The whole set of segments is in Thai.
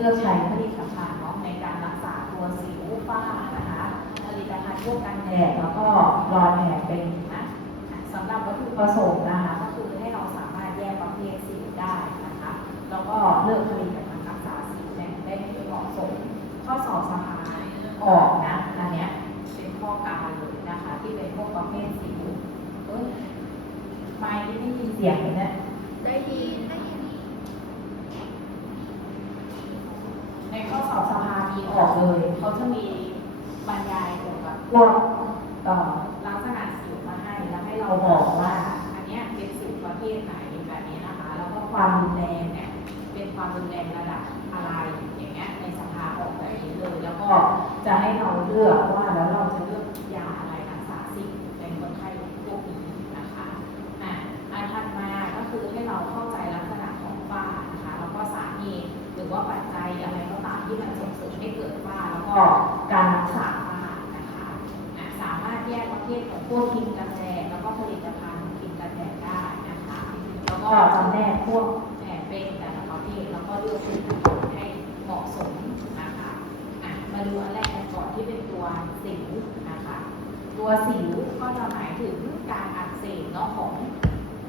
ลือกใช้ผลิตภัณฑ์เนาะในการรักษาตัวสิวฝ้านะคะผลิตภัณฑ์พวกกันแดดแล้วก็รอยแผลเป็นนะสำหรับวัตถุประสงค์นะคะก็คือให้เราสามารถแยกประเภทสิวได้นะคะแล้วก็เลือกผลิตภัณฑ์รักษาสิวได้ให้เหมาะสมข้อสอบสภาออกนะอันเนี้ยเป็นข้อการเลยนะคะ ที่เป็นพวกประเภทสิวเอ้ยไม่ได้ยินเสียงเลยเนี่ยนได้ยิน ในข้อสอบสภามีออก เขาจะมีบรรยายเกี่ยวกับพวกเอ่อลักษณะสิวมาให้แล้วให้เราบอกว่าอันเนี้ยเป็นสิวประเภทไหนแบบนี้นะคะ แล้วก็ความรุนแรงเนี่ยเป็นความรุนแรงระดับอะไรอย่างเงี้ยในสภาออกแบบนี้เลย แล้วก็จะให้เราเลือกว่าแล้วเราจะเลือกยาอะไรรักษาสิวในคนไข้พวกนี้นะคะอะอันถัดมาก็คือให้เราเข้าใจลักษณะของฝ้านะคะแล้วก็สาเหตุหรือว่าปัจจัยอะไรก็ตามที่มันส่งเสริมให้เกิด ก็การรักษาฝ้านะคะสามารถแยกประเภทของพวกครีมกันแดดแล้วก็ผลิตภัณฑ์ครีมกันแดดได้นะคะแล้วก็จำแนกพวกแผลเป็นแต่ละประเภทแล้วก็เลือกผลิตภัณฑ์ให้เหมาะสมนะคะะมาดูอันแรกกันก่อนที่เป็นตัวสิวนะคะตัวสิวก็จะหมายถึงการอักเสบเนาะของ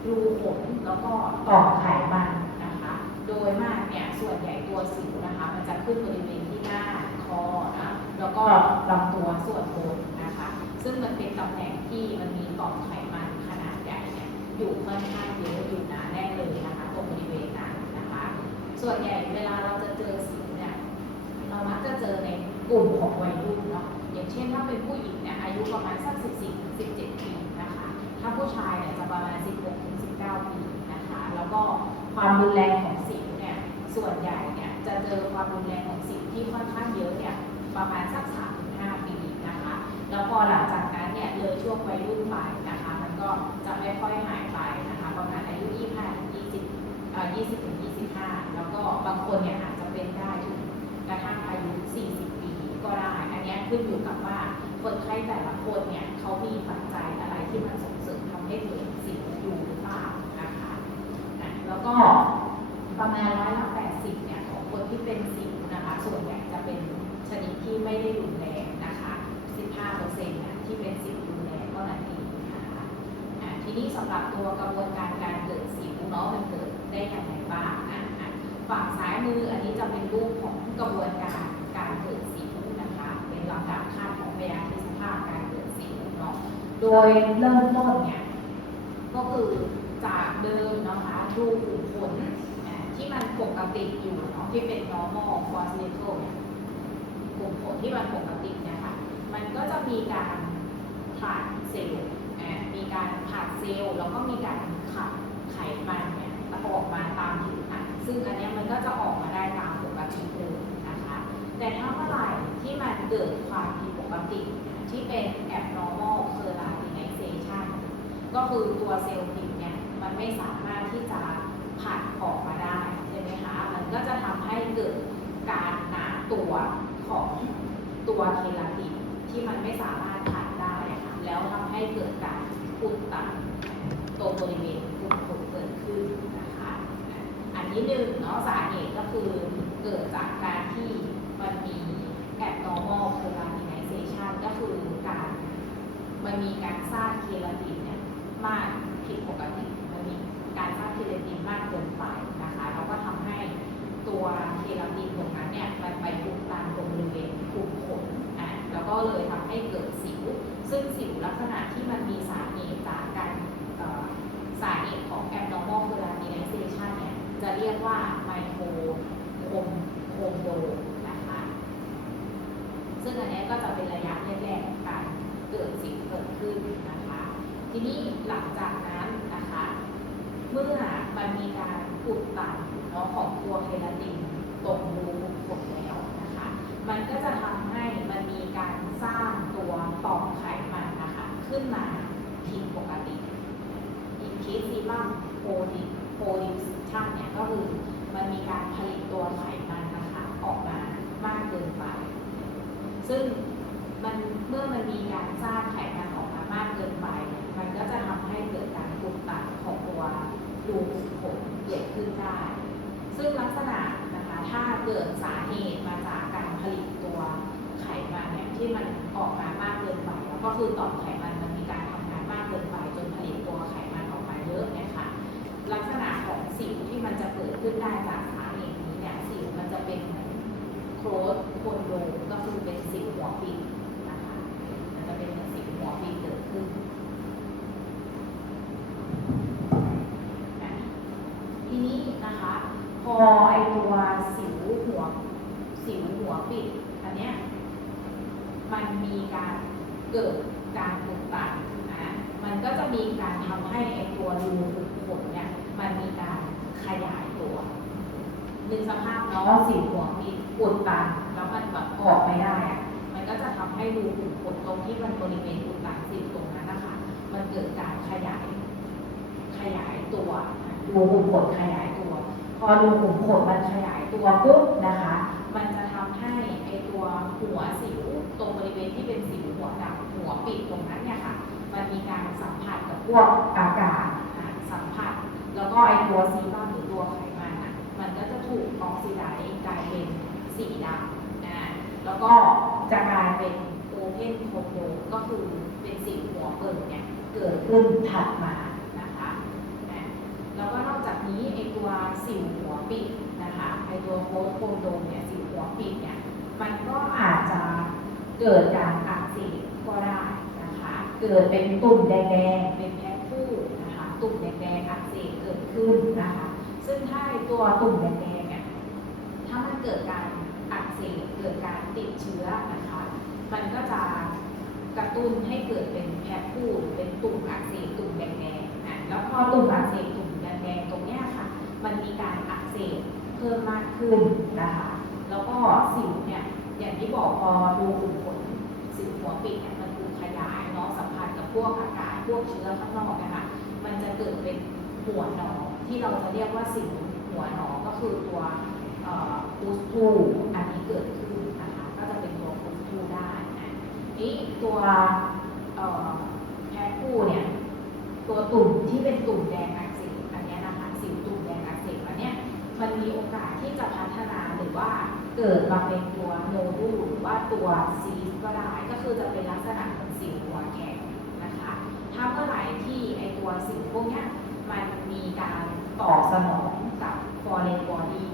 รูขนแล้วก็ต่อมไขมันนะคะ โดยมากเนี่ยส่วนใหญ่ตัวสิวนะคะ มันจะขึ้นบริเวณ คอนะแล้วก็ลำตัวส่วนบนนะคะ ซึ่งมันเป็นตำแหน่งที่มันมีต่อมไขมันขนาดใหญ่เนี่ยอยู่ค่อนข้างเยอะอยู่หนาแน่นเลยนะคะตรงบริเวณนั้นนะคะ ส่วนใหญ่เวลาเราจะเจอสิวเนี่ยเรามักจะเจอในกลุ่มของวัยรุ่นเนาะอย่างเช่นถ้าเป็นผู้หญิงเนี่ยอายุประมาณสัก14 17ปีนะคะถ้าผู้ชายเนี่ยจะประมาณ 16ถึง19 ปีนะคะ แล้วก็ความรุนแรงของสิวเนี่ยส่วนใหญ่ จะเจอความรุนแรงของสิวที่ค่อนข้างเยอะเนี่ยประมาณสัก3ถึง5ปีนะคะ แล้วพอหลังจากนั้นเนี่ยเลยช่วงวัยรุ่นไปนะคะ มันก็จะไม่ค่อยหายไปนะคะ ประมาณอายุ25ถึง20เอ่อ20ถึง25แล้วก็บางคนเนี่ยอาจจะเป็นได้ถึงกระทั่งอายุ40ปีก็ได้ อันนี้ขึ้นอยู่กับว่าคนไข้แต่ละคนเนี่ยเขามีปัจจัยอะไรที่มันส่งเสริมทำให้เกิดสิวอยู่หรือเปล่านะคะอะแล้วก็ประมาณร้อยละ ที่เป็นสิวนะคะ ส่วนใหญ่จะเป็นชนิดที่ไม่ได้รุนแรงนะคะ 15%เนี่ยที่เป็นสิวรุนแรงก็นั่นเองนะคะอะทีนี้สำหรับตัวกระบวนการการเกิดสิวเนาะมันเกิดได้อย่างไรบ้างอะฝั่งซ้ายมืออันนี้จะเป็นรูปของกระบวนการการเกิดสิวนะคะ เป็นลำดับขั้นของพยาธิสภาพการเกิดสิวเนาะ โดยเริ่มต้นเนี่ยก็คือจากเดิมนะคะรูขุมขนอ่าที่มันปกติอยู่เนาะ normal f o r c i t a l เนี่ยกลุ่มขนที่มันปกติเนะคะ มันก็จะมีการผ่านเซลล์มีการผ่านเซลล์แล้วก็มีการขับไขมันเนี่ยออกมาตามผิวหนังซึ่งอันเนี้ยมันก็จะออกมาได้ตามปกติเลยนะคะ แต่ถ้าเมื่อไหร่ที่มันเกิดความผิดปกติที่เป็น abnormal keratinization ก็คือตัวเซลล์ผิวเนี่ยมันไม่สามารถที่จะผ่านออกมาได้ใช่ไหมคะ มันก็จะทำให้เกิดการหนา ตัวของตัวเคราตินที่มันไม่สามารถผ่านได้ค่ะแล้วทำให้เกิดการอุดตันตรงบริเวณกลุ่มขนเกิดขึ้นนะคะ อันที่หนึ่งเนาะสาเหตุก็คือเกิดจากการที่มันมี abnormal keratinization ก็คือการมันมีการสร้างเคราตินเนี่ยมากผิดปกติ มันมีการสร้างเคราตินมากเกินไปนะคะแล้วก็ทำ ตัวเคราตินตรงนั้นเนี่ยมันไปอุดตันตรงบริเวณกลุ่มขนอะแล้วก็เลยทำให้เกิดสิว ซึ่งสิวลักษณะที่มันมีสาเหตุจากการสาเหตุของ abnormal keratinization เนี่ยจะเรียกว่าไมโครโคมโคมโดนะคะ ซึ่งอันนี้ก็จะเป็นระยะแรกๆของการเกิดสิ่งเกิดขึ้นนะคะ ทีนี้หลังจากนั้นนะคะ เมื่อมันมีการอุดตัน เนาะของตัวเคราตินตรงรูขนแล้วนะคะ มันก็จะทำให้มันมีการสร้างตัวต่อมไขมันนะคะ ขึ้นมาผิดปกติอินคิซิมัมโพดิโพดิชั่นเนี่ยก็คือมันมีการผลิตตัวไขมันนะคะออกมามากเกินไป ซึ่งมันเมื่อมันมีการสร้างไขมันออกมามากเกินไป มันก็จะทำให้เกิดการอุดตันของตัวรูขุมขนเกิดขึ้นได้ ซึ่งลักษณะนะคะถ้าเกิดสาเหตุมาจากการผลิตตัวไขมันเนี่ยที่มันออกมามากเกินไปแล้วก็คือต่อมไขมันมันมีการทำงานมากเกินไปจนผลิตตัวไขมันออกมาเยอะเนี่ยค่ะลักษณะของสิวที่มันจะเกิดขึ้นได้จากสาเหตุนี้เนี่ยสิวมันจะเป็นโครสโคนโดก็คือเป็นสิวหัวปีนะคะมันจะเป็นสิวหัวปีเกิดขึ้นนะทีนี้นะคะ พอไอ ตัวสิวหัวสิวหัวปิดอันเนี้ยมันมีการเกิดการอุดตันนะมันก็จะมีการทำให้ไอตัวรูขุมขนเนี่ยมันมีการขยายตัวนึกสภาพเนาะสิวหัวมีอุดตันแล้วมันแบบออกไม่ได้อะมันก็จะทำให้รูขุมขนตรงที่มันบริเวณอุดตันสิวตรงนั้นนะคะมันเกิดการขยาย ขยายตัวรูขุมขนขยาย พอรูขุมขนมันขยายตัวปุ๊บนะคะ มันจะทำให้ไอตัวหัวสิวตรงบริเวณที่เป็นสิวหัวดำหัวปิดตรงนั้นเนี่ยค่ะ มันมีการสัมผัสกับพวกอากาศอะสัมผัส แล้วก็ไอตัวซีบัมหรือตัวไขมันอะมันก็จะถูกออกซิไดซ์กลายเป็นสีดำนะแล้วก็จะกลายเป็นโอเพนโคโดก็คือเป็นสิวหัวเปิดเนี่ยเกิดขึ้นถัดมานะคะนะ แล้วก็นอกจากนี้ไอตัวสิวหัวปีกนะคะ ไอตัวโคโคโดมเนี่ยสิวหัวปีกเนี่ยมันก็อาจจะเกิดการอักเสบก็ได้นะคะ เกิดเป็นตุ่มแดงๆเป็นแพ้ผู้นะคะตุ่มแดงๆอักเสบเกิดขึ้นนะคะ ซึ่งถ้าตัวตุ่มแดงๆเนี่ยถ้ามันเกิดการอักเสบเกิดการติดเชื้อนะคะ มันก็จะกระตุ้นให้เกิดเป็นแพ้ผู้เป็นตุ่มอักเสบตุ่มแดงๆอะแล้วพอตุ่มอักเสบตุ่มแดงๆตรงเนี้ยค่ะ มันมีการอักเสบ พิ่มมากขึ้นนะคะ แล้วก็สิวเนี่ยอย่างที่บอกพอดูขุมขนสิวหัวปิดเนี่ยมันคือขยายเนาะสัมพันธ์กับพวกอากาศพวกเชื้อข้างนอกนะคะมันจะเกิดเป็นหัวหนองที่เราจะเรียกว่าสิวหัวหนองก็คือตัวปูสทูอันนี้เกิดขึ้นนะคะก็จะเป็นตัวปูสทูได้นะนี่ตัวแพ้คู่เนี่ยตัวตุ่มที่เป็นตุ่มแดง มันมีโอกาสที่จะพัฒนาหรือว่าเกิดมาเป็นตัวโนดูหรือว่าตัวซีสก็ได้ ก็คือจะเป็นลักษณะของสิวหัวแข็งนะคะ ถ้าเมื่อไหร่ที่ไอตัวสิวพวกนี้มันมีการตอบสนองกับ foreign body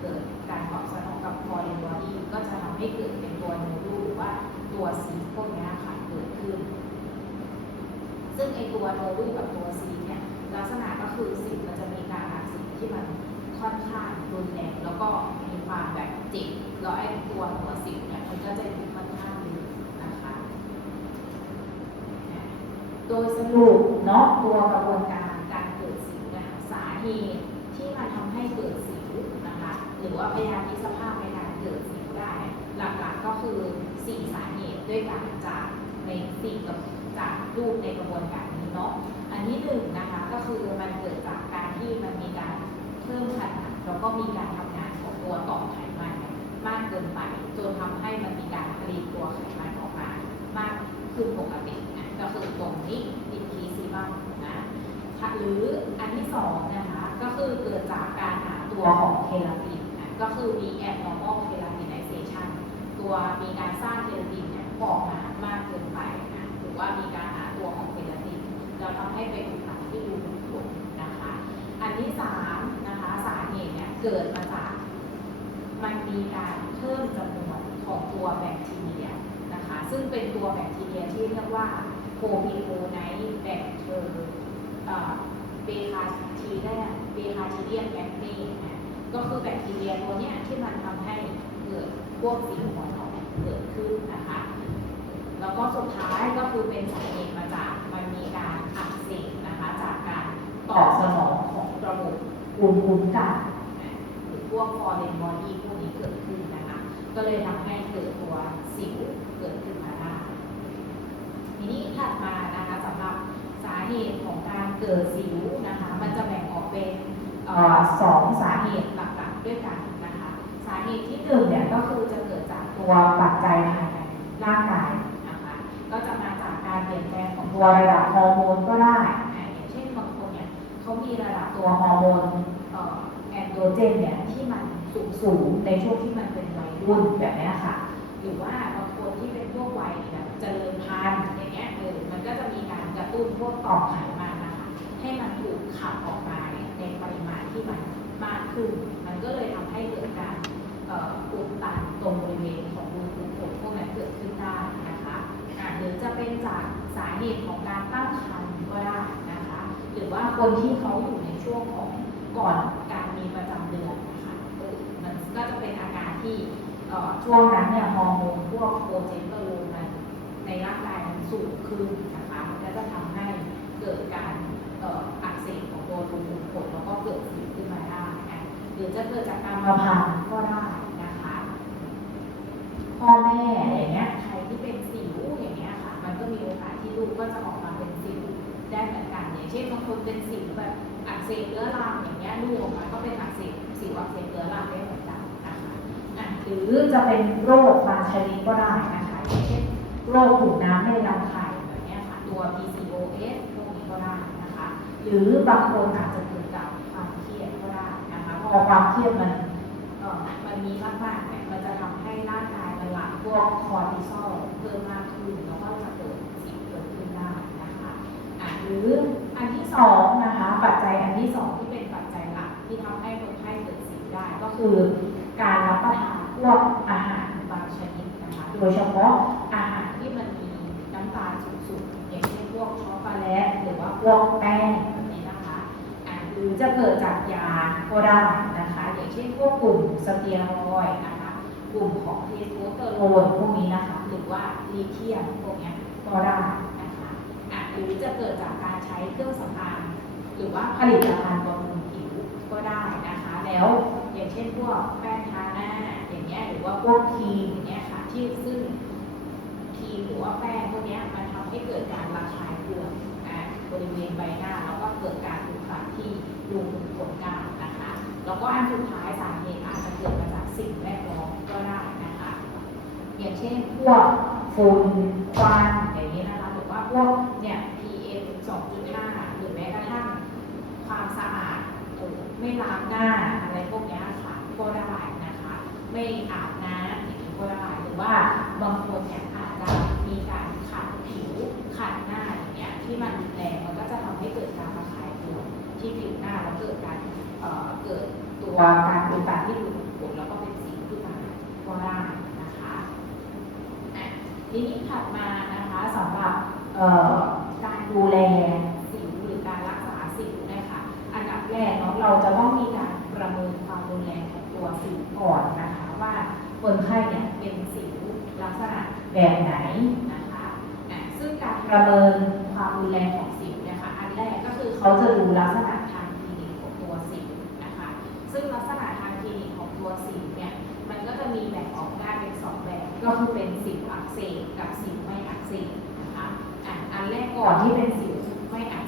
เกิดการตอบสนองกับ foreign body ก็จะทำให้เกิดเป็นตัวโนดูหรือว่าตัวซีสพวกนี้ค่ะเกิดขึ้น ซึ่งไอตัวโนดูกับตัวซีสเนี่ยลักษณะก็คือสิวมันจะมีการอักเสบที่มัน ค่อนข้างรุนแรงแล้วก็มีความแบบเจ็บแล้วไอตัวหัวสิวเนี่ยมันก็จะอยู่ค่อนข้างลึกนะคะ โดยสรุปเนาะตัวกระบวนการการเกิดสิวนะคะสาเหตุที่มันทำให้เกิดสิวนะคะหรือว่าพยาธิสภาพในการเกิดสิวได้ หลักๆก็คือสี่สาเหตุด้วยกันจากในสี่กับจากรูปในกระบวนการนี้เนาะอันที่หนึ่งนะคะก็คือมันเกิดจากการที่มันมีการ เพิ่มขนาดแล้วก็มีการทำงานของตัวต่อมไขมันเนี่ยมากเกินไปจนทำให้มันมีการผลิตตัวไขมันออกมามากขึ้นปกตินะก็คือตรงนี้อินทีซีบัมนะหรืออันที่สองนะคะก็คือเกิดจากการหาตัวของเคลาตินนะก็คือมี abnormal keratinization ตัวมีการสร้างเคลาตินเนี่ยออกมามากเกินไปนะหรือว่ามีการหาตัวของเคลาตินแล้วทำให้เป็นอุดตันที่ดูขุ่นขนนะคะ อันที่สาม เกิดมาจาก มันมีการเพิ่มจำนวนของตัวแบคทีเรียนะคะ ซึ่งเป็นตัวแบคทีเรียที่เรียกว่าโควิโอไนท์แบคเทอร์เบคาทีเรียเบคาทีเรียแบคเตนะก็คือแบคทีเรียตัวนี้ที่มันทำให้เกิดพวกสิ่งหัวหนอนเกิดขึ้นนะคะ แล้วก็สุดท้ายก็คือเป็นสาเหตุมาจากมันมีการอักเสบนะคะจากการตอบสนองของระบบภูมิคุ้มกันนะหรือพ วกฟอร์เรนบอดี้พวกนี้เกิดขึ้นนะคะ ก็เลยทำให้เกิดตัวสิวเกิดขึ้นมาได้ทีนี้ถัดมานะคะสำหรับสาเหตุของการเกิดสิวนะคะ มันจะแบ่งออกเป็นเอ่อสองสาเหตุหลักๆด้วยกันนะคะ สาเหตุที่หนึ่งเนี่ยก็คือจะเกิดจากตัวปัจจัยภายในร่างกายนะคะ ก็จะมาจากการเปลี่ยนแปลงของตัวระดับฮอร์โมนก็ได้อ่าอย่างเช่นบางคนเนี่ยเขามีระดับตัวฮอร์โมนเอ่อแอนโดรเจนเนี่ยที่มัน สูงสูงในช่วงที่มันเป็นวัยรุ่นแบบนี้ค่ะ หรือว่าบางคนที่เป็นพวกวัยแบบเจริญพันธุ์อย่างเงี้ยเออมันก็จะมีการกระตุ้นพวกต่อมไขมันนะคะให้มันถูกขับออกมาในปริมาณที่มันมากขึ้น มันก็เลยทำให้เกิดการอุดตันตรงบริเวณของรูขุมขนพวกนั้นเกิดขึ้นได้นะคะหรือจะเป็นจากสาเหตุของการตั้งครรภ์ก็ได้นะคะ หรือว่าคนที่เขาอยู่ในช่วงของก่อน ช่วงนั้นเนี่ยฮอร์โมนพวกโปรเจสเตอโรนมันในร่างกายมันสูงขึ้นนะคะมันก็จะทำให้เกิดการอักเสบของตัวรูขุมขนแล้วก็เกิดสิวขึ้นมาได้นะหรือจะเกิดจากการมาพันก็ได้นะคะพ่อแม่อย่างเงี้ยใครที่เป็นสิวอย่างเงี้ยค่ะ มันก็มีโอกาสที่ลูกก็จะออกมาเป็นสิวได้เหมือนกันอย่างเช่นบางคนเป็นสิวแบบอักเสบเรื้อรังอย่างเงี้ยลูกออกมาก็เป็นอักเสบสิวอักเสบเรื้อรังได้เหมือน หรือจะเป็นโรคบางชนิดก็ได้นะคะอย่างเช่นโรคถุงน้ำในลำไส้แบบนี้ค่ะตัว PCOS พวกนี้ก็ได้นะคะ หรือบางคนอาจจะเกิดจากความเครียดก็ได้นะคะพอความเครียดมันมันมีมากๆเนี่ยมันจะทำให้ร่างกายมันหลั่งพวกคอร์ติซอลเพิ่มมากขึ้นแล้วก็จะเกิดสิ่งเกิดขึ้นได้นะคะะหรืออันที่สองนะคะปัจจัยอันที่สองที่เป็นปัจจัยหลักที่ทำให้คนไข้เกิดสิวได้ก็คือการรับประทาน พวกอาหารบางชนิดนะคะโดยเฉพาะอาหารที่มันมีน้ำตาลสูงๆอย่างเช่นพวกช็อกโกแลตหรือว่าพวกแป้งแบบนี้นะคะหรือจะเกิดจากยาก็ได้นะคะอย่างเช่นพวกกลุ่มสเตียรอยนะคะกลุ่มของเทสโทสเตอโรนพวกนี้นะคะหรือว่าลิเทียมพวกนี้ก็ได้นะคะหรือจะเกิดจากการใช้เครื่องสำอางหรือว่าผลิตภัณฑ์บำรุงผิวก็ได้นะคะ แล้วอย่างเช่นพวกแป้งทาหน้า ย่างเงี้ยหรือว่าพวกครีมอย่างเงี้ยค่ะที่ซึ่งครีมหรือว่าแป้งพวกเนี้ยมันทำให้เกิดการระคายเคืองอะบริเวณใบหน้า แล้วก็เกิดการอุดตันที่รูขุมขนได้นะคะ แล้วก็อันสุดท้ายสาเหตุอาจจะเกิดมาจากสิ่งแวดล้อมก็ได้นะคะ อย่างเช่นพวกฝุ่นควันอย่างนี้นะคะหรือว่าพวกเนี่ย PM 2.5 หรือแม้กระทั่งความสะอาดไม่ล้างหน้าอะไรพวกเนี้ยค่ะก็ได้นะคะ ไม่อาบน้ำอย่างนี้ก็ได้หรือว่าบางคนเนี่ยอาจจะมีการขัดผิวขัดหน้าอย่างเงี้ยที่มันรุนแรงมันก็จะทำให้เกิดการระคายเคืองที่ผิวหน้าแล้วเกิดการเอ่อเกิดตัวการอุดตันที่รูขุมขนแล้วก็เป็นสิวขึ้นมาก็ได้นะคะอะทีนี้ถัดมานะคะสำหรับเอ่อการดูแลสิวหรือการรักษาสิวเนะคะอันดับแรกเนาะเราจะต้องมีการประเมินความรุนแรงของตัวสิวก่อนนะคะ ว่าคนไข้เนี่ยเป็นสิวลักษณะแบบไหนนะคะอะซึ่งการประเมินความรุนแรงของสิวเนะคะอันแรกก็คือเขาจะดูลักษณะทางคลินิกของตัวสิวนะคะซึ่งลักษณะทางคลินิกของตัวสิวเนี่ยมันก็จะมีแบ่งออกได้เป็นสองแบบก็คือเป็นสิวอักเสบกับสิวไม่อักเสบนะคะอะอันแรกก่อนที่เป็นสิวไม่อัก